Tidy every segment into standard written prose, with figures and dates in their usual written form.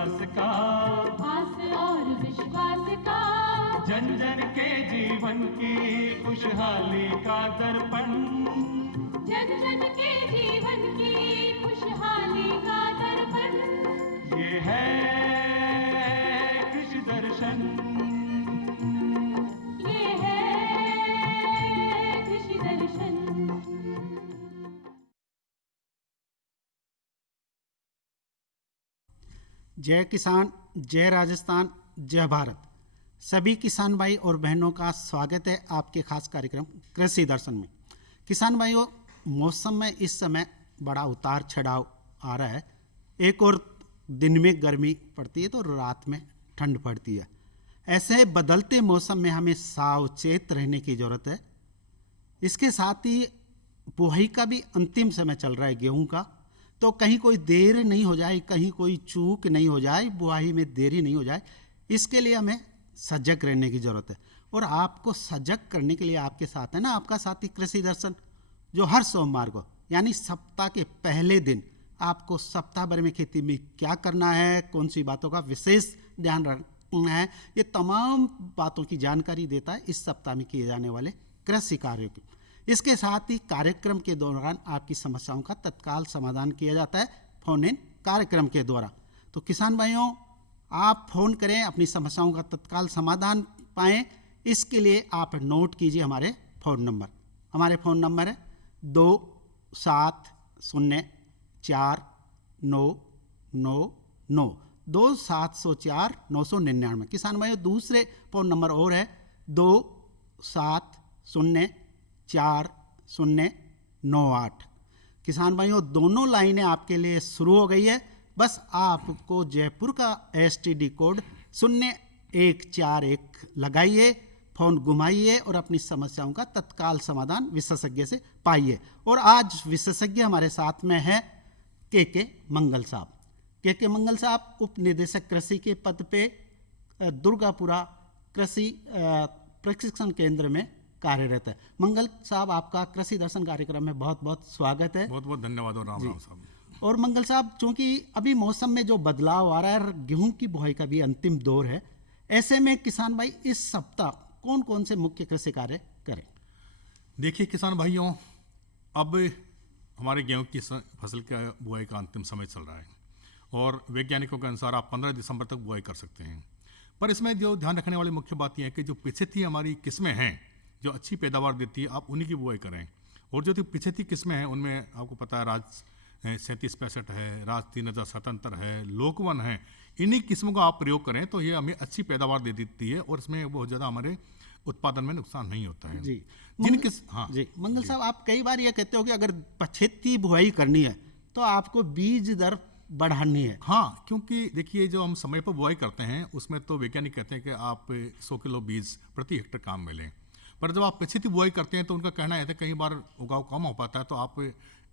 विश्वास का, आस और विश्वास का, जन जन के जीवन की खुशहाली का दर्पण, जन जन के जीवन की खुशहाली का दर्पण, ये है कृषि दर्शन, ये है कृषि दर्शन। जय किसान, जय राजस्थान, जय भारत। सभी किसान भाई और बहनों का स्वागत है आपके खास कार्यक्रम कृषि दर्शन में। किसान भाइयों, मौसम में इस समय बड़ा उतार चढ़ाव आ रहा है। एक और दिन में गर्मी पड़ती है तो रात में ठंड पड़ती है। ऐसे बदलते मौसम में हमें सावचेत रहने की ज़रूरत है। इसके साथ ही बुआई का भी अंतिम समय चल रहा है गेहूं का, तो कहीं कोई देर नहीं हो जाए, कहीं कोई चूक नहीं हो जाए, बुआई में देरी नहीं हो जाए, इसके लिए हमें सजग रहने की ज़रूरत है। और आपको सजग करने के लिए आपके साथ है ना आपका साथी कृषि दर्शन, जो हर सोमवार को यानी सप्ताह के पहले दिन आपको सप्ताह भर में खेती में क्या करना है, कौन सी बातों का विशेष ध्यान रखना है, ये तमाम बातों की जानकारी देता है इस सप्ताह में किए जाने वाले कृषि कार्यों की। इसके साथ ही कार्यक्रम के दौरान आपकी समस्याओं का तत्काल समाधान किया जाता है फोन इन कार्यक्रम के द्वारा। तो किसान भाइयों, आप फ़ोन करें, अपनी समस्याओं का तत्काल समाधान पाएँ। इसके लिए आप नोट कीजिए हमारे फ़ोन नंबर। हमारे फ़ोन नंबर है 27049999 2704-999। किसान भाइयों, दूसरे फ़ोन नंबर और है 2704-098। किसान भाइयों, दोनों लाइनें आपके लिए शुरू हो गई है। बस आपको जयपुर का STD कोड 0141 लगाइए, फ़ोन घुमाइए और अपनी समस्याओं का तत्काल समाधान विशेषज्ञ से पाइए। और आज विशेषज्ञ हमारे साथ में है के मंगल साहब। के मंगल साहब उप निदेशक कृषि के पद पे दुर्गापुरा कृषि प्रशिक्षण केंद्र में कार्यरत है। मंगल साहब, आपका कृषि दर्शन कार्यक्रम में बहुत बहुत स्वागत है। बहुत बहुत धन्यवाद और राम राम साहब। और मंगल साहब, चूंकि अभी मौसम में जो बदलाव आ रहा है और गेहूं की बुआई का भी अंतिम दौर है, ऐसे में किसान भाई इस सप्ताह कौन कौन से मुख्य कृषि कार्य करें? देखिए किसान भाइयों, अब हमारे गेहूं की फसल का बुआई का अंतिम समय चल रहा है और वैज्ञानिकों के अनुसार आप 15 दिसंबर तक बुआई कर सकते हैं। पर इसमें जो ध्यान रखने वाली मुख्य बात यह है कि जो पिछेती हमारी किस्में हैं जो अच्छी पैदावार देती है, आप उन्हीं की बुआई करें। और जो पिछेती किस्में हैं उनमें आपको पता है राज 3765 है, राज 3077 है, लोकवन है, इन्हीं किस्मों का आप प्रयोग करें तो ये हमें अच्छी पैदावार दे देती है और इसमें बहुत ज़्यादा हमारे उत्पादन में नुकसान नहीं होता है जी हाँ जी मंगल साहब, आप कई बार ये कहते हो कि अगर पछेती बुआई करनी है तो आपको बीज दर बढ़ानी है। हाँ, क्योंकि देखिए जो हम समय पर बुआई करते हैं उसमें तो वैज्ञानिक कहते हैं कि आप 100 किलो बीज प्रति हेक्टेयर काम में लें, पर जब आप पछेती बुआई करते हैं तो उनका कहना है कि कई बार उगाव कम हो पाता है, तो आप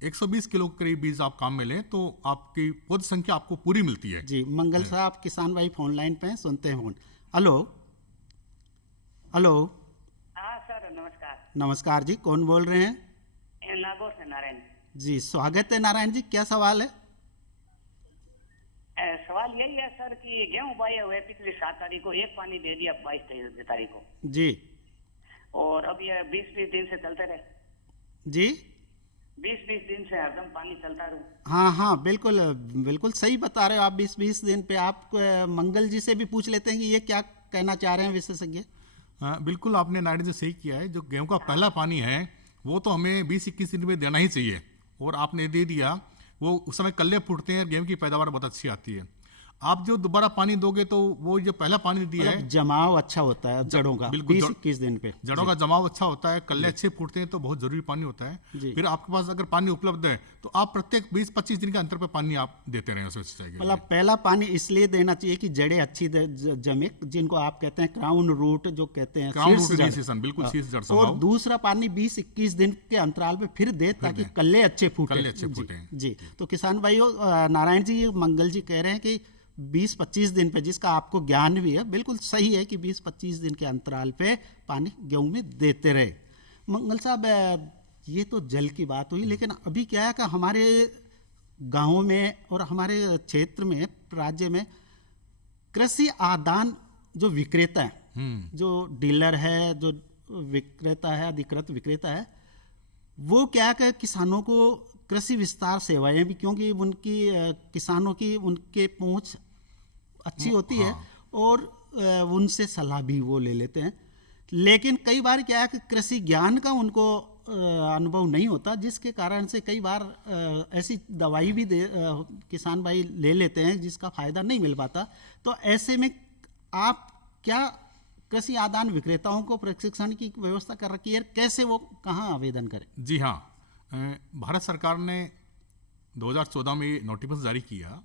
120 किलो के करीब बीज आप काम में लें तो आपकी पौध संख्या आपको पूरी मिलती है। जी मंगल साहब, किसान भाई फोन लाइन पे हैं, सुनते हैं फोन। Hello hello. हाँ सर, नमस्कार। नमस्कार जी, कौन बोल रहे हैं? नागौर से नारायण जी, स्वागत है नारायण जी। क्या सवाल है? सवाल यही है सर कि गेहूं बोए हुए पिछली 7 तारीख को एक पानी दे दिया 22 तारीख को जी, और अब ये 20-20 दिन से चलते रहे। जी 20-20 दिन से हरदम पानी चलता रहूं। हाँ हाँ, बिल्कुल बिल्कुल सही बता रहे हो आप। 20-20 दिन पे आप मंगल जी से भी पूछ लेते हैं कि ये क्या कहना चाह रहे हैं विशेषज्ञ। बिल्कुल आपने नारायण जी सही किया है। जो गेहूं का पहला पानी है वो तो हमें 20-21 दिन में देना ही चाहिए और आपने दे दिया। वो उस समय कल्ले फूटते हैं, गेहूं की पैदावार बहुत अच्छी आती है। आप जो दोबारा पानी दोगे तो वो जो पहला पानी दिया है जमाव अच्छा होता है जड़ों का 20-21 दिन पे। जड़ों का जमाव अच्छा होता है, कल्ले अच्छे फूटते हैं, तो बहुत जरूरी पानी होता है। फिर आपके पास अगर पानी उपलब्ध है तो आप प्रत्येक 20-25 दिन के अंतर पे पानी आप देते रहें। मतलब पहला पानी इसलिए देना चाहिए कि जड़ें अच्छी जमे, जिनको आप कहते हैं क्राउन रूट जो कहते हैं, बिल्कुल शीर्ष जड़। और दूसरा पानी 20-21 दिन के अंतराल पे फिर दे ताकि कल्ले अच्छे फूटे। जी, तो किसान भाइयों, नारायण जी मंगल जी कह रहे हैं कि 20-25 दिन पे, जिसका आपको ज्ञान भी है, बिल्कुल सही है कि 20-25 दिन के अंतराल पे पानी गेहूं में देते रहे। मंगल साहब, ये तो जल की बात हुई, लेकिन अभी क्या है कि हमारे गाँवों में और हमारे क्षेत्र में, राज्य में कृषि आदान जो विक्रेता है, जो डीलर है, जो विक्रेता है, अधिकृत विक्रेता है, वो क्या है, किसानों को कृषि विस्तार सेवाएं भी, क्योंकि उनकी किसानों की उनके पहुंच अच्छी होती है और उनसे सलाह भी वो ले लेते हैं। लेकिन कई बार क्या है कि कृषि ज्ञान का उनको अनुभव नहीं होता, जिसके कारण से कई बार ऐसी दवाई भी किसान भाई ले लेते हैं जिसका फायदा नहीं मिल पाता। तो ऐसे में आप क्या कृषि आदान विक्रेताओं को प्रशिक्षण की व्यवस्था कर रखी है, कैसे वो कहाँ आवेदन करें? जी हाँ, भारत सरकार ने 2014 में नोटिफिकेशन जारी किया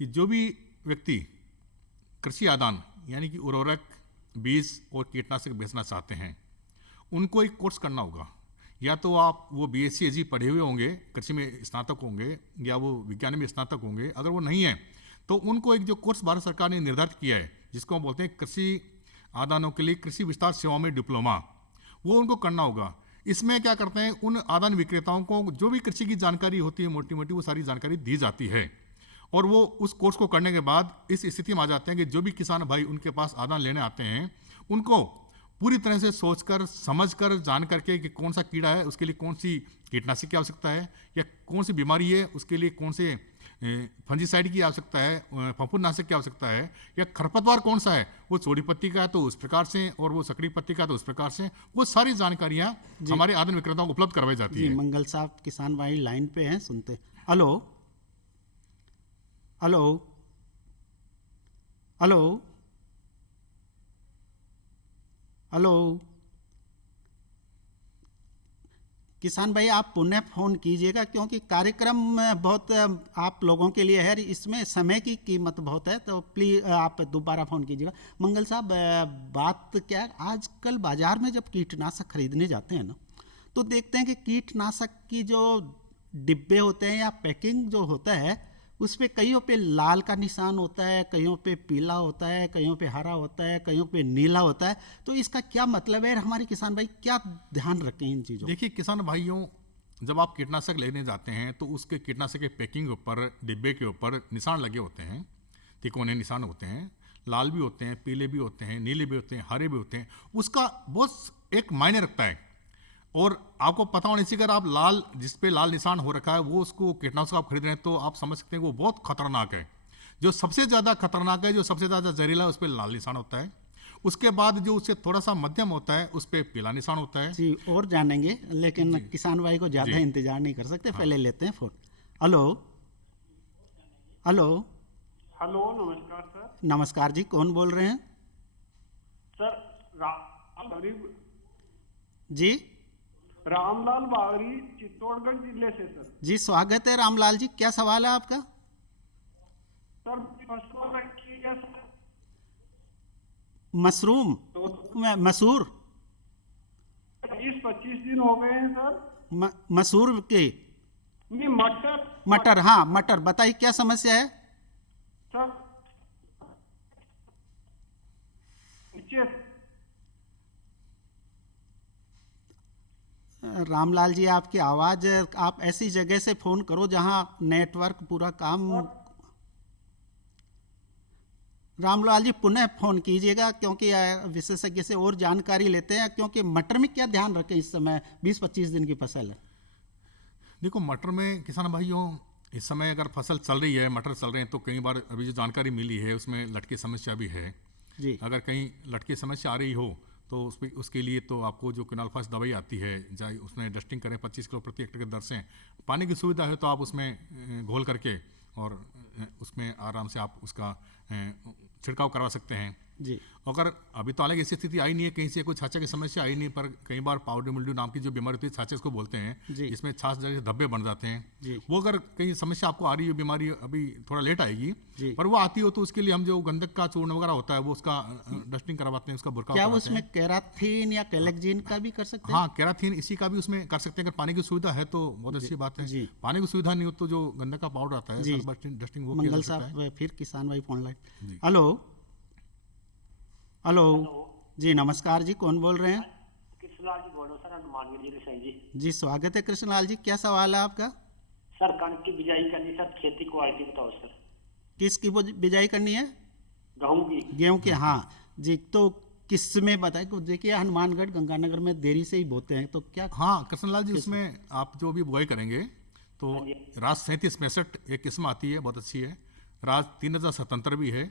कि जो भी व्यक्ति कृषि आदान यानी कि उर्वरक, बीज और कीटनाशक बेचना चाहते हैं, उनको एक कोर्स करना होगा। या तो आप वो BSc AG पढ़े हुए होंगे, कृषि में स्नातक होंगे, या वो विज्ञान में स्नातक होंगे। अगर वो नहीं है तो उनको एक जो कोर्स भारत सरकार ने निर्धारित किया है, जिसको हम बोलते हैं कृषि आदानों के लिए कृषि विस्तार सेवाओं में डिप्लोमा, वो उनको करना होगा। इसमें क्या करते हैं, उन आदान विक्रेताओं को जो भी कृषि की जानकारी होती है मोटी मोटी, वो सारी जानकारी दी जाती है और वो उस कोर्स को करने के बाद इस स्थिति में आ जाते हैं कि जो भी किसान भाई उनके पास आदान लेने आते हैं, उनको पूरी तरह से सोचकर, समझकर, जान करके कि कौन सा कीड़ा है, उसके लिए कौन सी कीटनाशक की आवश्यकता है, या कौन सी बीमारी है उसके लिए कौन से फंजीसाइड की आवश्यकता है, फफूंदनाशक की आवश्यकता है, या खरपतवार कौन सा है, वो चौड़ी पत्ती का है तो उस प्रकार से, और वो सकड़ी पत्ती का है तो उस प्रकार से, वो सारी जानकारियां हमारे आदान विक्रेताओं को उपलब्ध करवाई जाती है। मंगल साहब किसान भाई लाइन पे हैं, सुनते। हेलो हेलो हेलो हेलो, किसान भाई आप पुनः फ़ोन कीजिएगा, क्योंकि कार्यक्रम बहुत आप लोगों के लिए है, इसमें समय की कीमत बहुत है, तो प्लीज़ आप दोबारा फ़ोन कीजिएगा। मंगल साहब, बात क्या है, आजकल बाज़ार में जब कीटनाशक खरीदने जाते हैं ना, तो देखते हैं कि कीटनाशक की जो डिब्बे होते हैं या पैकिंग जो होता है, उस पर कईयों पे लाल का निशान होता है, कईयों पे पीला होता है, कईयों पे हरा होता है, कईयों पे नीला होता है। तो इसका क्या मतलब है, हमारे किसान भाई क्या ध्यान रखें इन चीज़ों? देखिए किसान भाइयों, जब आप कीटनाशक लेने जाते हैं तो उसके कीटनाशक के पैकिंग के ऊपर, डिब्बे के ऊपर निशान लगे होते हैं, तिकोने निशान होते हैं, लाल भी होते हैं, पीले भी होते हैं, नीले भी होते हैं, हरे भी होते हैं। उसका बहुत एक मायने रखता है। और आपको पता होने चाहिए, अगर आप लाल, जिस पे लाल निशान हो रखा है, वो उसको कीटनाशक आप खरीद रहे हैं, तो आप समझ सकते हैं वो बहुत खतरनाक है। जो सबसे ज़्यादा खतरनाक है, जो सबसे ज़्यादा जहरीला है, उस पर लाल निशान होता है। उसके बाद जो उससे थोड़ा सा मध्यम होता है, उस पर पीला निशान होता है। जी, और जानेंगे, लेकिन किसान भाई को ज़्यादा इंतजार नहीं कर सकते, पहले लेते हैं फ़ोन। हेलो हेलो हेलो, नमस्कार सर। नमस्कार जी, कौन बोल रहे हैं? सर जी, रामलाल बावरी, चित्तौड़गढ़ जिले से सर। जी स्वागत है रामलाल जी, क्या सवाल है आपका? सर फसलों रखी है सर, मशरूम, मसूर, 20-25 दिन हो गए हैं सर। मसूर के नहीं, मटर। मटर, हाँ मटर, बताइए क्या समस्या है? सर नीचे। रामलाल जी, आपकी आवाज़, आप ऐसी जगह से फ़ोन करो जहां नेटवर्क पूरा काम। रामलाल जी पुनः फ़ोन कीजिएगा, क्योंकि विशेषज्ञ से और जानकारी लेते हैं, क्योंकि मटर में क्या ध्यान रखें इस समय, 20-25 दिन की फसल है। देखो, मटर में किसान भाइयों, इस समय अगर फसल चल रही है, मटर चल रहे हैं, तो कई बार अभी जो जानकारी मिली है उसमें लटके समस्या भी है जी। अगर कहीं लटके समस्या आ रही हो तो उसके लिए तो आपको जो किनालफास दवाई आती है, चाहे उसमें डस्टिंग करें 25 किलो प्रति हेक्टेयर की दर से, पानी की सुविधा है तो आप उसमें घोल करके और उसमें आराम से आप उसका छिड़काव करवा सकते हैं जी। अगर अभी तो हालांकि ऐसी स्थिति आई नहीं है, कहीं से कोई छाछे की समस्या आई नहीं, पर कई बार पाउडर मिल्ड्यू नाम की जो बीमारी होती है, छाछे इसको बोलते हैं, इसमें छाछ जैसे धब्बे बन जाते हैं, वो अगर कहीं समस्या आपको आ रही है, बीमारी अभी थोड़ा लेट आएगी, पर वो आती हो तो उसके लिए हम जो गंधक का चूर्ण वगैरह होता है वो उसका डस्टिंग करवाते हैं, उसका बुरका। क्या उसमें केराथीन या कैलेक्जिन का भी कर सकते हैं? हाँ, केराथीन इसी का भी उसमें कर सकते हैं, अगर पानी की सुविधा है तो बहुत अच्छी बात है। पानी की सुविधा नहीं हो तो जो गंधक का पाउडर आता है डस्टिंग वो। मंगल साहब फिर किसान भाई फोन लाइन। हेलो हेलो जी, नमस्कार जी, कौन बोल रहे हैं? कृष्णलाल जी बोल रहे सर, हनुमानगढ़ जिले से जी। जी स्वागत है कृष्णलाल जी, क्या सवाल है आपका? सर कणक की बिजाई करनी सर, खेती क्वालिटी बताओ सर। किसकी बिजाई करनी है? गेहूं के, हाँ जी। तो किस में बताए कि देखिए हनुमानगढ़ गंगानगर में देरी से ही बोते हैं, तो क्या? हाँ कृष्णलाल जी, उसमें आप जो भी बुआई करेंगे तो राज 3765 एक किस्म आती है, बहुत अच्छी है। राज 3077 भी है,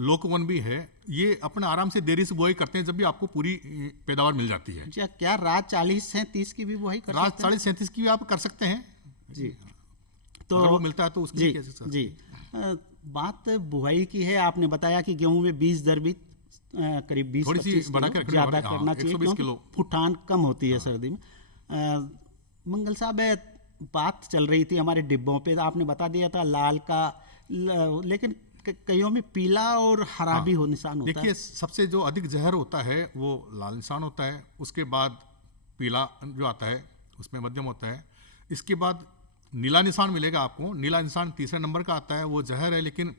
लोकवन भी है। ये अपने आराम से देरी से बुआई करते हैं जब भी आपको पूरी पैदावार मिल जाती है। जी, क्या राज 4037 की भी बुआई कर राज सकते हैं? 4037 की भी आप कर सकते हैं जी। तो अगर वो मिलता है तो उसकी जी कैसे सर? जी, बात बुआई की है। आपने बताया कि गेहूं में बीज दर भी करीब 20 थोड़ी सी 25 बढ़ा किलो के रखने ज़्यादा वाले, हाँ, करना चाहिए 120 क्योंकि किलो। फुटान कम होती है सर्दी में। मंगल साहब, बात चल रही थी हमारे डिब्बों पे, आपने बता दिया था लाल का, लेकिन कईयों में पीला और हरा भी हो निशान होता है। देखिए, सबसे जो अधिक जहर होता है वो लाल निशान होता है, उसके बाद पीला जो आता है उसमें मध्यम होता है, इसके बाद नीला निशान मिलेगा आपको। नीला निशान तीसरे नंबर का आता है, वो जहर है लेकिन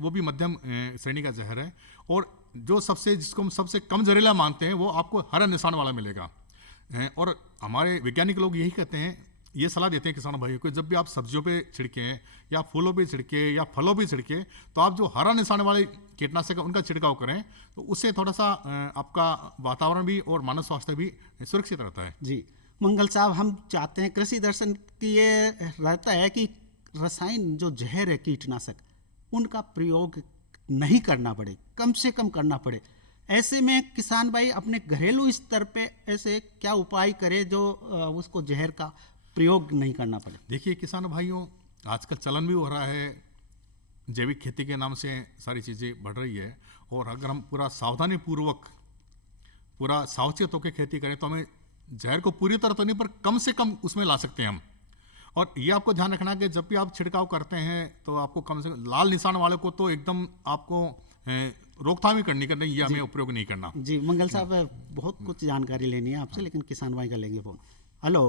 वो भी मध्यम श्रेणी का जहर है। और जो जिसको हम सबसे कम जहरीला मानते हैं वो आपको हरा निशान वाला मिलेगा। और हमारे वैज्ञानिक लोग यही कहते हैं, ये सलाह देते हैं किसान भाइयों को, जब भी आप सब्जियों पे छिड़कें या फूलों पे छिड़के या फलों पे छिड़के तो आप जो हरा निशान वाले कीटनाशक है उनका छिड़काव करें, तो उससे थोड़ा सा आपका वातावरण भी और मानव स्वास्थ्य भी सुरक्षित रहता है। जी मंगल साहब, हम चाहते हैं कृषि दर्शन की ये रहता है कि रसायन जो जहर है कीटनाशक उनका प्रयोग नहीं करना पड़े, कम से कम करना पड़े। ऐसे में किसान भाई अपने घरेलू स्तर पे ऐसे क्या उपाय करे जो उसको जहर का प्रयोग नहीं करना पड़े? देखिए किसान भाइयों, आजकल चलन भी हो रहा है, जैविक खेती के नाम से सारी चीज़ें बढ़ रही है, और अगर हम पूरा सावधानी पूर्वक पूरा सावचेत होकर खेती करें तो हमें जहर को पूरी तरह तो नहीं पर कम से कम उसमें ला सकते हैं हम। और ये आपको ध्यान रखना कि जब भी आप छिड़काव करते हैं तो आपको कम से कम लाल निशान वाले को तो एकदम आपको रोकथाम ही करनी करनी, ये हमें उपयोग नहीं करना। जी मंगल साहब, बहुत कुछ जानकारी लेनी है आपसे, लेकिन किसान भाई का लेंगे फोन। Hello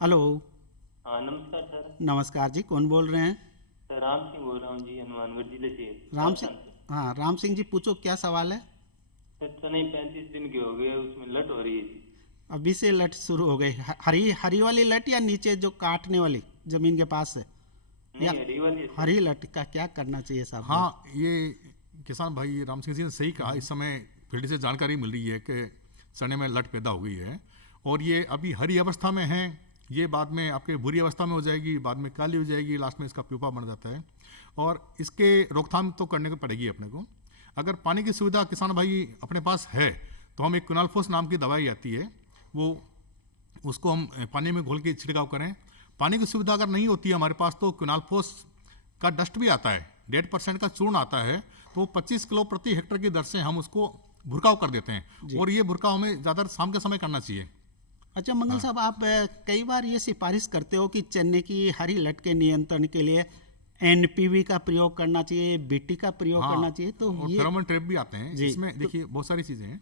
hello. हाँ नमस्कार सर। नमस्कार जी, कौन बोल रहे हैं? सर राम सिंह बोल रहा हूँ जी, हनुमानगढ़ जिले से। राम सिंह, हाँ राम सिंह जी, पूछो क्या सवाल है? सर चने 35 दिन के हो गए, उसमें लट हो रही है जी। अभी से लट शुरू हो गई? हरी वाली लट या नीचे जो काटने वाली जमीन के पास है? नहीं, हरी वाली है। हरी लट का क्या करना चाहिए साहब? हाँ, ये किसान भाई राम सिंह जी ने सही कहा। इस समय फील्ड से जानकारी मिल रही है कि चने में लट पैदा हो गई है और ये अभी हरी अवस्था में है, ये बाद में आपके बुरी अवस्था में हो जाएगी, बाद में काली हो जाएगी, लास्ट में इसका प्यूपा बन जाता है। और इसके रोकथाम तो करने को पड़ेगी अपने को। अगर पानी की सुविधा किसान भाई अपने पास है तो हम एक क्विनालफोस नाम की दवाई आती है, वो उसको हम पानी में घोल के छिड़काव करें। पानी की सुविधा अगर नहीं होती है हमारे पास तो क्विनालफोस का डस्ट भी आता है, 1.5% का चूर्ण आता है, तो 25 किलो प्रति हेक्टेयर की दर से हम उसको भुरकाव कर देते हैं। और ये भुरकाव हमें ज़्यादा शाम के समय करना चाहिए। अच्छा मंगल साहब, आप कई बार ये सिफारिश करते हो कि चने की हरी लट के नियंत्रण के लिए एनपीवी का प्रयोग करना चाहिए, बीटी का प्रयोग करना चाहिए, तो ये फेरोमोन ट्रैप भी आते हैं इसमें। देखिए बहुत सारी चीज़ें हैं।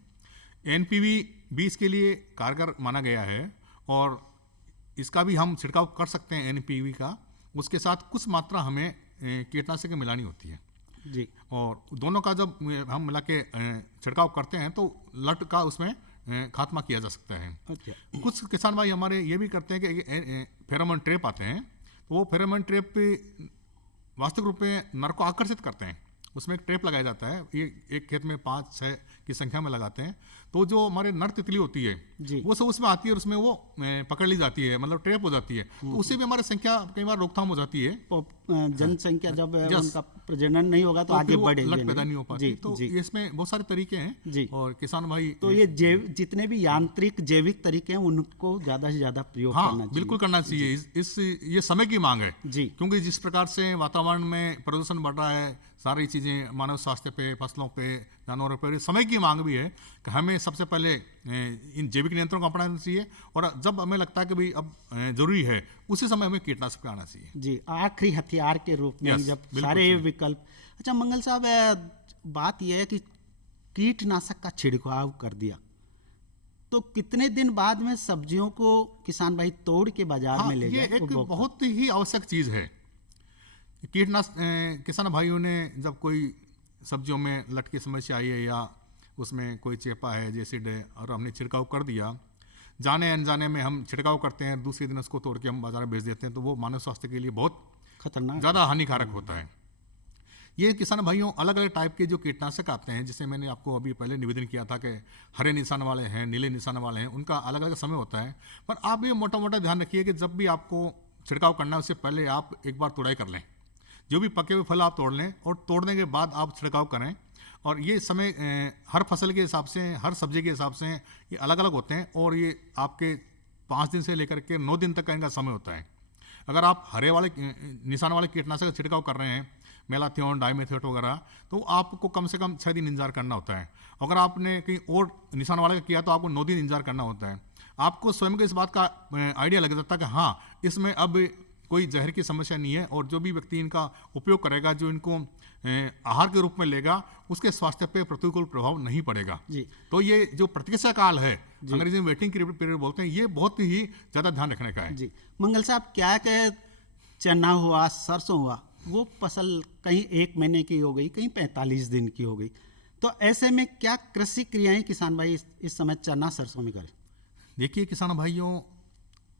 एनपीवी भी इसके लिए कारगर माना गया है और इसका भी हम छिड़काव कर सकते हैं एनपीवी का। उसके साथ कुछ मात्रा हमें कीटनाशक मिलानी होती है जी, और दोनों का जब हम मिला के छिड़काव करते हैं तो लट का उसमें खात्मा किया जा सकता है। अच्छा। कुछ किसान भाई हमारे ये भी करते हैं कि फेरोमोन ट्रैप आते हैं, तो वो फेरोमोन ट्रैप पे वास्तविक रूप में नर को आकर्षित करते हैं। उसमें एक ट्रैप लगाया जाता है, ये एक खेत में 5-6 की संख्या में लगाते हैं, तो जो हमारे नर तितली होती है वो सब उसमें आती है और उसमें वो पकड़ ली जाती है, मतलब ट्रैप हो जाती है, तो उससे भी हमारी संख्या कई बार रोकथाम हो जाती है। जनसंख्या जब उनका प्रजनन नहीं होगा तो आगे बढ़ेगी, लट पैदा नहीं हो पाती। तो इसमें बहुत सारे तरीके हैं जी। और किसान भाई तो ये जितने भी यांत्रिक जैविक तरीके हैं उनको ज्यादा से ज्यादा प्रयोग करना चाहिए। बिल्कुल करना चाहिए। ये समय की मांग है जी, क्योंकि जिस प्रकार से वातावरण में प्रदूषण बढ़ रहा है, सारी चीज़ें मानव स्वास्थ्य पे, फसलों पे, जानवरों पे, समय की मांग भी है कि हमें सबसे पहले इन जैविक नियंत्रणों को अपनाना चाहिए और जब हमें लगता है कि भाई अब जरूरी है उसी समय हमें कीटनाशक पे आना चाहिए। जी, आखिरी हथियार के रूप में जब सारे विकल्प। अच्छा मंगल साहब, बात यह है कि कीटनाशक का छिड़काव कर दिया तो कितने दिन बाद में सब्जियों को किसान भाई तोड़ के बाजार में ले जाए? ये एक बहुत ही आवश्यक चीज़ है। कीटनाशक किसान भाइयों ने जब कोई सब्जियों में लट की समस्या आई है या उसमें कोई चेपा है, एसिड है, और हमने छिड़काव कर दिया, जाने अनजाने में हम छिड़काव करते हैं, दूसरे दिन उसको तोड़ के हम बाजार में बेच देते हैं, तो वो मानव स्वास्थ्य के लिए बहुत खतरनाक, ज़्यादा हानिकारक होता है। ये किसान भाइयों अलग अलग टाइप के जो कीटनाशक आते हैं, जिसे मैंने आपको अभी पहले निवेदन किया था कि हरे निशान वाले हैं, नीले निशान वाले हैं, उनका अलग अलग समय होता है। पर आप ये मोटा मोटा ध्यान रखिए कि जब भी आपको छिड़काव करना है उससे पहले आप एक बार तुड़ाई कर लें। जो भी पके हुए फल आप तोड़ लें और तोड़ने के बाद आप छिड़काव करें। और ये समय हर फसल के हिसाब से, हर सब्जी के हिसाब से ये अलग अलग होते हैं और ये आपके 5 दिन से लेकर के 9 दिन तक का इनका समय होता है। अगर आप हरे वाले निशान वाले कीटनाशक का छिड़काव कर रहे हैं, मेलाथियोन, डाइमेथोएट वगैरह, तो आपको कम से कम 6 दिन इंतजार करना होता है। अगर आपने कहीं और निशान वाले का किया तो आपको 9 दिन इंतजार करना होता है। आपको स्वयं को इस बात का आइडिया लग जाता है कि हाँ, इसमें अब कोई जहर की समस्या नहीं है और जो भी व्यक्ति इनका उपयोग करेगा, जो इनको आहार के रूप में लेगा, उसके स्वास्थ्य पे प्रतिकूल प्रभाव नहीं पड़ेगा जी। तो ये जो प्रतीक्षा काल है, अंग्रेजी में वेटिंग पीरियड बोलते हैं, ये बहुत ही ज़्यादा ध्यान रखने का है। जी मंगल साहब, क्या क्या चना हुआ, सरसों हुआ, वो फसल कहीं 1 महीने की हो गई, कहीं 45 दिन की हो गई, तो ऐसे में क्या कृषि क्रियाएं किसान भाई इस समय चना सरसों में करें? देखिए किसान भाइयों,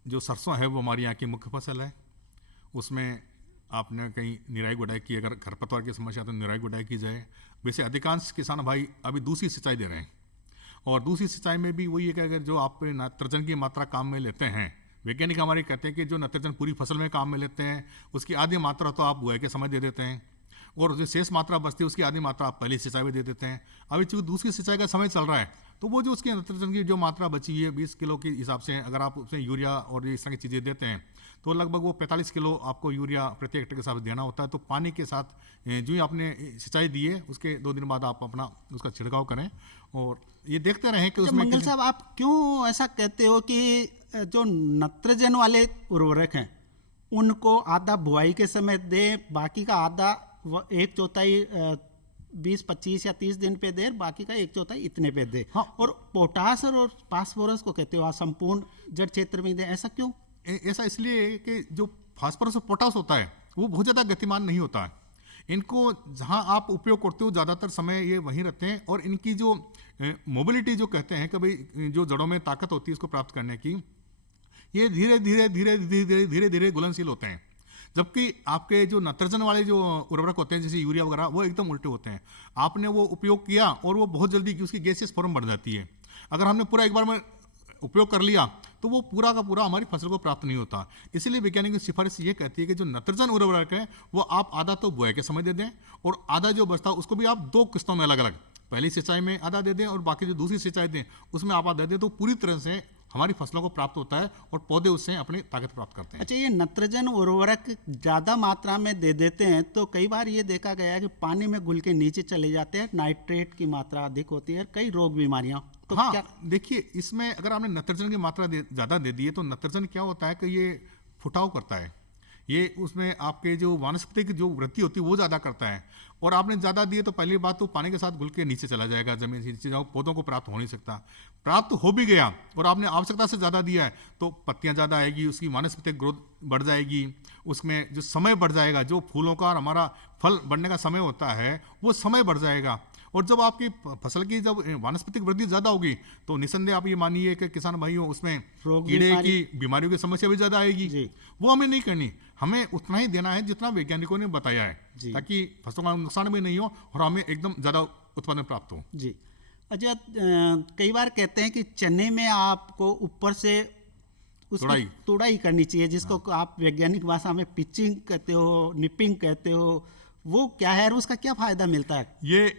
जो सरसों है वो हमारी यहाँ की मुख्य फसल है। उसमें आपने कहीं निराई गुड़ाई की, अगर खरपतवार की समस्या तो निराई गुड़ाई की जाए। वैसे अधिकांश किसान भाई अभी दूसरी सिंचाई दे रहे हैं और दूसरी सिंचाई में भी वही है कि अगर जो आप नाइट्रोजन की मात्रा काम में लेते हैं, वैज्ञानिक हमारे कहते हैं कि जो नाइट्रोजन पूरी फसल में काम में लेते हैं उसकी आधी मात्रा तो आप बुआई के समय दे देते हैं और जो शेष मात्रा बचती है उसकी आधी मात्रा आप पहली सिंचाई में दे देते हैं। अभी चूँकि दूसरी सिंचाई का समय चल रहा है तो वो जो उसकी नाइट्रोजन की जो मात्रा बची है 20 किलो के हिसाब से, अगर आप उसमें यूरिया और इस तरह की चीज़ें देते हैं तो लगभग वो 45 किलो आपको यूरिया प्रति हेक्टेयर के हिसाब से देना होता है। तो पानी के साथ जो ही आपने सिंचाई दी है उसके 2 दिन बाद आप अपना उसका छिड़काव करें और ये देखते रहें कि उसमें मंगल साहब, आप क्यों ऐसा कहते हो कि जो नाइट्रोजन वाले उर्वरक हैं उनको आधा बुआई के समय दें, बाकी का आधा 1/4 20-25 या 30 दिन पे दे, बाकी का 1/4 इतने पे दे? हाँ। और पोटास और फास्फोरस को कहते हो आप संपूर्ण जड़ क्षेत्र में दे, ऐसा क्यों? ऐसा इसलिए कि जो फास्फोरस और पोटास होता है वो बहुत ज़्यादा गतिमान नहीं होता है। इनको जहाँ आप उपयोग करते हो ज़्यादातर समय ये वहीं रहते हैं और इनकी जो मोबिलिटी जो कहते हैं कि भाई जो जड़ों में ताकत होती है इसको प्राप्त करने की, ये धीरे धीरे धीरे धीरे धीरे धीरे घुलनशील होते हैं। जबकि आपके जो नाइट्रोजन वाले जो उर्वरक होते हैं जैसे यूरिया वगैरह, वो एकदम उल्टे होते हैं। आपने वो उपयोग किया और वो बहुत जल्दी उसकी गैसियस फॉर्म बढ़ जाती है। अगर हमने पूरा एक बार में उपयोग कर लिया तो वो पूरा का पूरा हमारी फसल को प्राप्त नहीं होता। इसीलिए वैज्ञानिक की सिफारिश ये कहती है कि जो नाइट्रोजन उर्वरक है वो आप आधा तो बुआई के समय दे दें और आधा जो बचता है उसको भी आप 2 किस्तों में अलग अलग, पहली सिंचाई में आधा दे दें और बाकी जो दूसरी सिंचाई दें उसमें आप आधा दे दें, तो पूरी तरह से हमारी फसलों को प्राप्त होता है और पौधे उससे अपनी ताकत प्राप्त करते हैं। अच्छा, ये नाइट्रोजन उर्वरक ज़्यादा मात्रा में दे देते हैं तो कई बार ये देखा गया है कि पानी में घुल के नीचे चले जाते हैं, नाइट्रेट की मात्रा अधिक होती है, कई रोग बीमारियां। तो हाँ, क्या देखिए इसमें अगर आपने नाइट्रोजन की मात्रा ज़्यादा दे दी है तो नाइट्रोजन क्या होता है कि ये फुटाव करता है, ये उसमें आपके जो वानस्पतिक जो वृद्धि होती है वो ज़्यादा करता है। और आपने ज़्यादा दिए तो पहली बात तो पानी के साथ घुल के नीचे चला जाएगा, ज़मीन से नीचे जाओ, पौधों को प्राप्त हो नहीं सकता। प्राप्त हो भी गया और आपने आवश्यकता से ज़्यादा दिया है तो पत्तियाँ ज़्यादा आएगी, उसकी वानस्पतिक ग्रोथ बढ़ जाएगी, उसमें जो समय बढ़ जाएगा, जो फूलों का और हमारा फल बढ़ने का समय होता है वो समय बढ़ जाएगा। और जब आपकी फसल की जब वानस्पतिक वृद्धि ज़्यादा होगी तो निसंदेह आप ये मानिए कि किसान भाइयों उसमें रोग कीड़े बीमारी की बीमारियों की समस्या भी ज़्यादा आएगी। जी। वो हमें नहीं करनी, हमें उतना ही देना है जितना वैज्ञानिकों ने बताया है, जी। ताकि फसलों का नुकसान भी नहीं हो और हमें एकदम ज़्यादा उत्पादन प्राप्त हो। जी। अच्छा, कई बार कहते हैं कि चने में आपको ऊपर से उसकी तुड़ाई करनी चाहिए, जिसको आप वैज्ञानिक भाषा में पिचिंग कहते हो, निपिंग कहते हो, वो क्या है और उसका क्या फायदा मिलता है? ये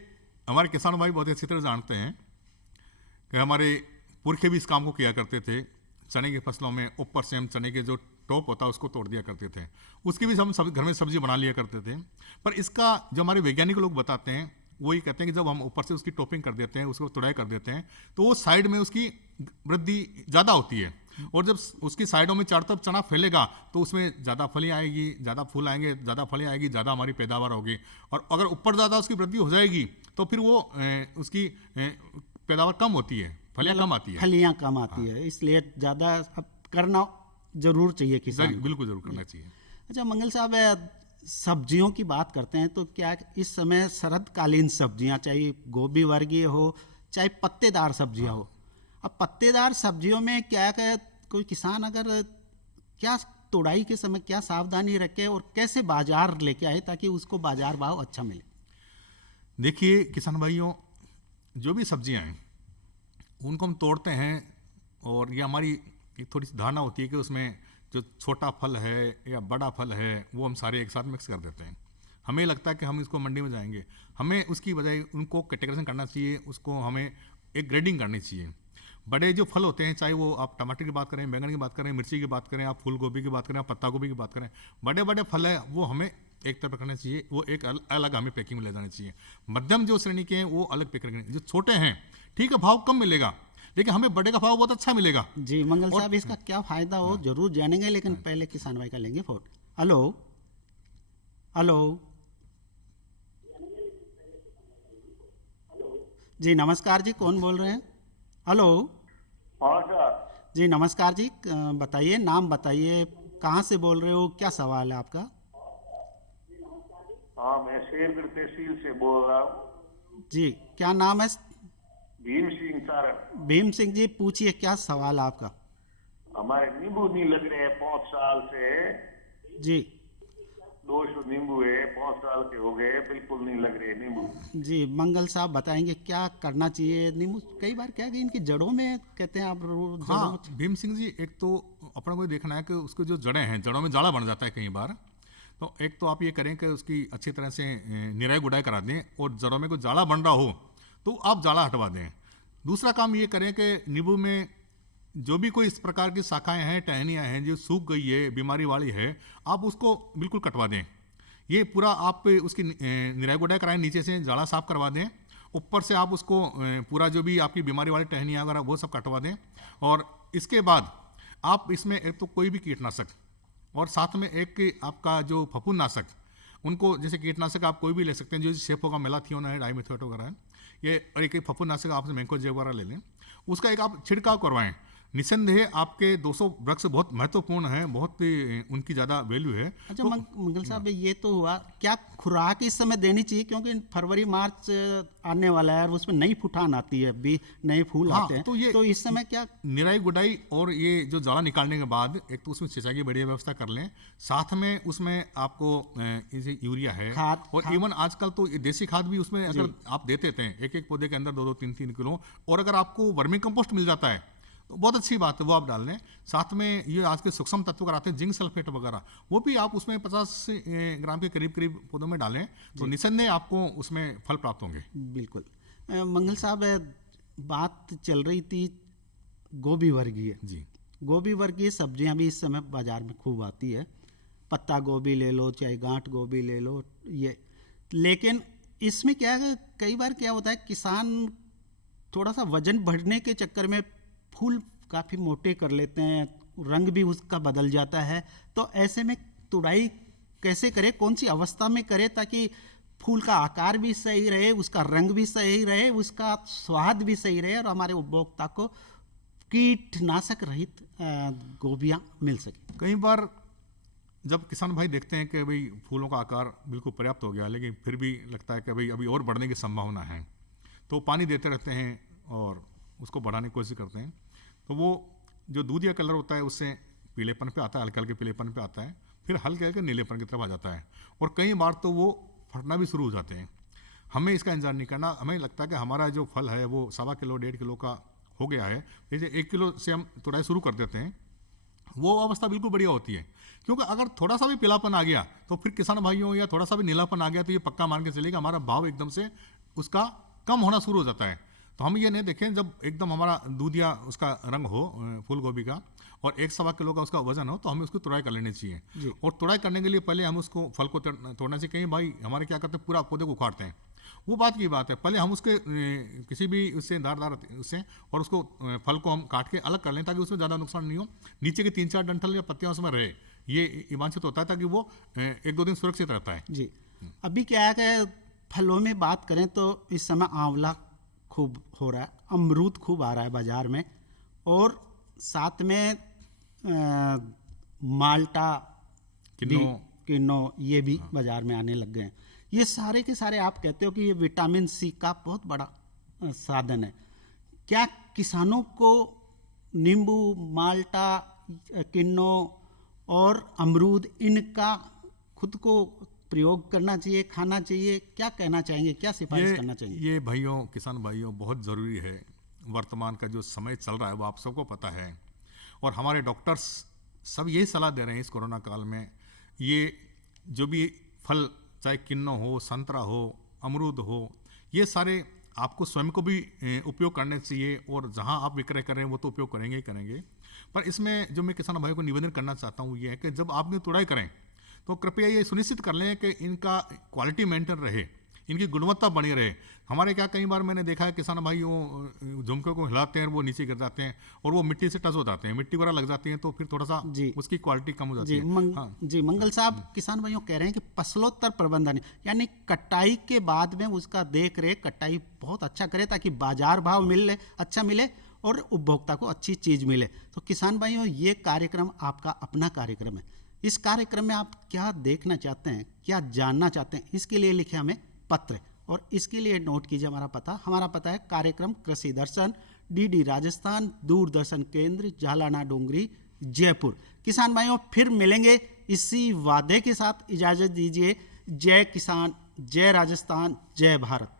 हमारे किसान भाई बहुत अच्छी तरह जानते हैं कि हमारे पुरखे भी इस काम को किया करते थे। चने की फसलों में ऊपर से हम चने के जो टॉप होता है उसको तोड़ दिया करते थे, उसकी भी हम घर में सब्जी बना लिया करते थे। पर इसका जो हमारे वैज्ञानिक लोग बताते हैं वो ये कहते हैं कि जब हम ऊपर से उसकी टॉपिंग कर देते हैं, उसको तुड़ाई कर देते हैं तो वो साइड में उसकी वृद्धि ज़्यादा होती है और जब उसकी साइडों में चारों तरफ चना फैलेगा तो उसमें ज़्यादा फलियाँ आएगी, ज़्यादा फूल आएंगे, ज़्यादा फलियाँ आएगी, ज़्यादा हमारी पैदावार होगी। और अगर ऊपर ज़्यादा उसकी वृद्धि हो जाएगी तो फिर वो उसकी पैदावार कम होती है, फलियाँ कम आती है। फलियाँ कम आती है, इसलिए ज़्यादा अब करना जरूर चाहिए किसान को। बिल्कुल जरूर करना चाहिए। अच्छा मंगल साहब, सब्जियों की बात करते हैं तो क्या इस समय शरदकालीन सब्जियां, चाहे गोभी वर्गीय हो चाहे पत्तेदार सब्जियां हो, अब पत्तेदार सब्जियों में क्या कोई किसान अगर क्या तुड़ाई के समय क्या सावधानी रखें और कैसे बाजार लेके आए ताकि उसको बाजार भाव अच्छा मिले? देखिए किसान भाइयों, जो भी सब्जियां हैं उनको हम तोड़ते हैं और ये हमारी एक थोड़ी सी धारणा होती है कि उसमें जो छोटा फल है या बड़ा फल है वो हम सारे एक साथ मिक्स कर देते हैं। हमें लगता है कि हम इसको मंडी में जाएंगे, हमें उसकी बजाय उनको कैटेगराइजेशन करना चाहिए, उसको हमें एक ग्रेडिंग करनी चाहिए। बड़े जो फल होते हैं, चाहे वो आप टमाटर की बात करें, बैंगन की बात करें, मिर्ची की बात करें, आप फूल गोभी की बात करें, आप पत्ता गोभी की बात करें, बड़े बड़े फल है वो हमें एक तरफ रखना चाहिए, वो एक अलग हमें पैकिंग में ले जाना चाहिए। मध्यम जो श्रेणी के हैं वो अलग पैक रखने, जो छोटे हैं ठीक है भाव कम मिलेगा लेकिन हमें बड़े का भाव बहुत अच्छा मिलेगा। जी मंगल साहब, इसका क्या फायदा हो जरूर जानेंगे, लेकिन पहले किसान भाई का लेंगे फोन। हेलो हेलो जी नमस्कार जी, कौन बोल रहे हैं? हेलो हाँ सर। जी नमस्कार जी, बताइए नाम बताइए, कहाँ से बोल रहे हो, क्या सवाल है आपका? हाँ मैं शेरगढ़ तहसील से बोल रहा हूँ। जी क्या नाम है? भीम सिंह सर। भीम सिंह जी, पूछिए क्या सवाल है आपका? हमारे नींबू नहीं लग रहे हैं 5 साल से। जी 200 नींबू है, 5 साल के हो गए, बिल्कुल नहीं लग रहे नींबू। जी मंगल साहब बताएंगे क्या करना चाहिए? नींबू कई बार क्या कि इनकी जड़ों में कहते हैं आप हाँ भीम सिंह जी, एक तो अपना को देखना है कि उसको जो जड़ें हैं, जड़ों में जाड़ा बन जाता है कई बार। तो एक तो आप ये करें कि उसकी अच्छी तरह से निराई गुड़ाई करा दें और जड़ों में कोई जाड़ा बन रहा हो तो आप जाड़ा हटवा दें। दूसरा काम ये करें कि नींबू में जो भी कोई इस प्रकार की शाखाएं हैं, टहनियाँ हैं जो सूख गई है, बीमारी वाली है, आप उसको बिल्कुल कटवा दें। ये पूरा आप उसकी निराई गुड़ाई कराएं, नीचे से जाड़ा साफ करवा दें, ऊपर से आप उसको पूरा जो भी आपकी बीमारी वाली टहनियाँ वगैरह वो सब कटवा दें। और इसके बाद आप इसमें एक तो कोई भी कीटनाशक और साथ में एक आपका जो फफूंदनाशक, उनको जैसे कीटनाशक आप कोई भी ले सकते हैं जो शेफो का मेलाथियोन है, डाइमेथोएट वगैरह है ये, और एक फफूंदनाशक आप मैंकोजेब वगैरह ले लें, उसका एक आप छिड़काव करवाएं। निसंदेह आपके 200 वृक्ष बहुत महत्वपूर्ण हैं, बहुत उनकी ज़्यादा वैल्यू है। अच्छा तो, मंगल साहब ये तो हुआ, क्या खुराक इस समय देनी चाहिए क्योंकि फरवरी मार्च आने वाला है और उसमें नई फुटान आती है, भी नए फूल आते हैं, तो इस समय क्या निराई गुड़ाई और ये जो जाड़ा निकालने के बाद एक तो उसमें सिंचाई की बढ़िया व्यवस्था कर लें, साथ में उसमें आपको जैसे यूरिया है और इवन आजकल तो देसी खाद भी उसमें अगर आप देते थे एक एक पौधे के अंदर 2-2, 3-3 किलो, और अगर आपको वर्मी कंपोस्ट मिल जाता है तो बहुत अच्छी बात है, वो आप डाल लें। साथ में ये आज के सूक्ष्म तत्व कराते हैं, जिंक सल्फेट वगैरह, वो भी आप उसमें 50 ग्राम के करीब करीब पौधों में डालें तो निसंदेह आपको उसमें फल प्राप्त होंगे। बिल्कुल। मंगल साहब बात चल रही थी गोभी वर्गीय। जी गोभी वर्गीय सब्जियां भी इस समय बाजार में खूब आती है, पत्ता गोभी ले लो चाहे गांठ गोभी ले लो ये, लेकिन इसमें क्या है कई बार क्या होता है किसान थोड़ा सा वजन बढ़ने के चक्कर में फूल काफ़ी मोटे कर लेते हैं, रंग भी उसका बदल जाता है, तो ऐसे में तुड़ाई कैसे करें, कौन सी अवस्था में करें ताकि फूल का आकार भी सही रहे, उसका रंग भी सही रहे, उसका स्वाद भी सही रहे और हमारे उपभोक्ता को कीटनाशक रहित गोभियाँ मिल सके। कई बार जब किसान भाई देखते हैं कि भाई फूलों का आकार बिल्कुल पर्याप्त हो गया लेकिन फिर भी लगता है कि भाई अभी और बढ़ने की संभावना है, तो पानी देते रहते हैं और उसको बढ़ाने की कोशिश करते हैं, तो वो जो दूधिया कलर होता है उससे पीलेपन पे आता है, हल्के हल्के पीलेपन पे आता है, फिर हल्के हल्के नीलेपन की तरफ आ जाता है और कई बार तो वो फटना भी शुरू हो जाते हैं। हमें इसका इंतजार नहीं करना, हमें लगता है कि हमारा जो फल है वो 1.25 किलो 1.5 किलो का हो गया है, जैसे 1 किलो से हम तुड़ाई शुरू कर देते हैं, वो अवस्था बिल्कुल बढ़िया होती है। क्योंकि अगर थोड़ा सा भी पीलापन आ गया तो फिर किसान भाइयों या थोड़ा सा भी नीलापन आ गया तो ये पक्का मान के चलेगा हमारा भाव एकदम से उसका कम होना शुरू हो जाता है। तो हम ये नहीं देखें जब एकदम हमारा दूधिया उसका रंग हो फूल गोभी का और 1.25 किलो का उसका वजन हो तो हमें उसको तुड़ाई कर लेनी चाहिए। और तुड़ाई करने के लिए पहले हम उसको फल को तोड़ना चाहिए। कहीं भाई हमारे क्या करते हैं पूरा पौधे को उखाड़ते हैं, वो बात की बात है, पहले हम उसके किसी भी उससे धारदार उससे और उसको फल को हम काट के अलग कर लें ताकि उसमें ज़्यादा नुकसान नहीं हो, नीचे के 3-4 डंठल या पत्तियाँ उसमें रहे, ये वांछित होता है ताकि वो 1-2 दिन सुरक्षित रहता है। जी अभी क्या है कि फलों में बात करें तो इस समय आंवला खूब हो रहा है, अमरूद खूब आ रहा है बाजार में, और साथ में माल्टा किन्नो ये भी बाजार में आने लग गए हैं। ये सारे के सारे आप कहते हो कि ये विटामिन सी का बहुत बड़ा साधन है। क्या किसानों को नींबू, माल्टा, किन्नो और अमरूद, इनका खुद को प्रयोग करना चाहिए, खाना चाहिए? क्या कहना चाहेंगे, क्या सिफारिश करना चाहिए? ये भाइयों, किसान भाइयों, बहुत ज़रूरी है। वर्तमान का जो समय चल रहा है वो आप सबको पता है, और हमारे डॉक्टर्स सब यही सलाह दे रहे हैं इस कोरोना काल में, ये जो भी फल, चाहे किन्नो हो, संतरा हो, अमरूद हो, ये सारे आपको स्वयं को भी उपयोग करने चाहिए, और जहां आप विक्रय कर रहे हैं वो तो उपयोग करेंगे ही करेंगे। पर इसमें जो मैं किसान भाइयों को निवेदन करना चाहता हूँ ये है कि जब आप तुड़ाई करें तो कृपया ये सुनिश्चित कर लें कि इनका क्वालिटी मेंटेन रहे, इनकी गुणवत्ता बनी रहे। हमारे क्या कई बार मैंने देखा है किसान भाइयों झुमके को हिलाते हैं, वो नीचे गिर जाते हैं और वो मिट्टी से टच हो जाते हैं, मिट्टी वगैरह लग जाती है, तो फिर थोड़ा सा उसकी क्वालिटी कम हो जाती है। हाँ। जी मंगल साहब, किसान भाइयों कह रहे हैं कि फसलोत्तर प्रबंधन यानी कटाई के बाद में उसका देख रेख, कटाई बहुत अच्छा करे ताकि बाजार भाव अच्छा मिले और उपभोक्ता को अच्छी चीज मिले। तो किसान भाइयों, ये कार्यक्रम आपका अपना कार्यक्रम है। इस कार्यक्रम में आप क्या देखना चाहते हैं, क्या जानना चाहते हैं, इसके लिए लिखे हमें पत्र, और इसके लिए नोट कीजिए हमारा पता है कार्यक्रम कृषि दर्शन, डीडी राजस्थान, दूरदर्शन केंद्र, जालाना डोंगरी, जयपुर। किसान भाइयों, फिर मिलेंगे इसी वादे के साथ। इजाजत दीजिए। जय किसान, जय राजस्थान, जय भारत।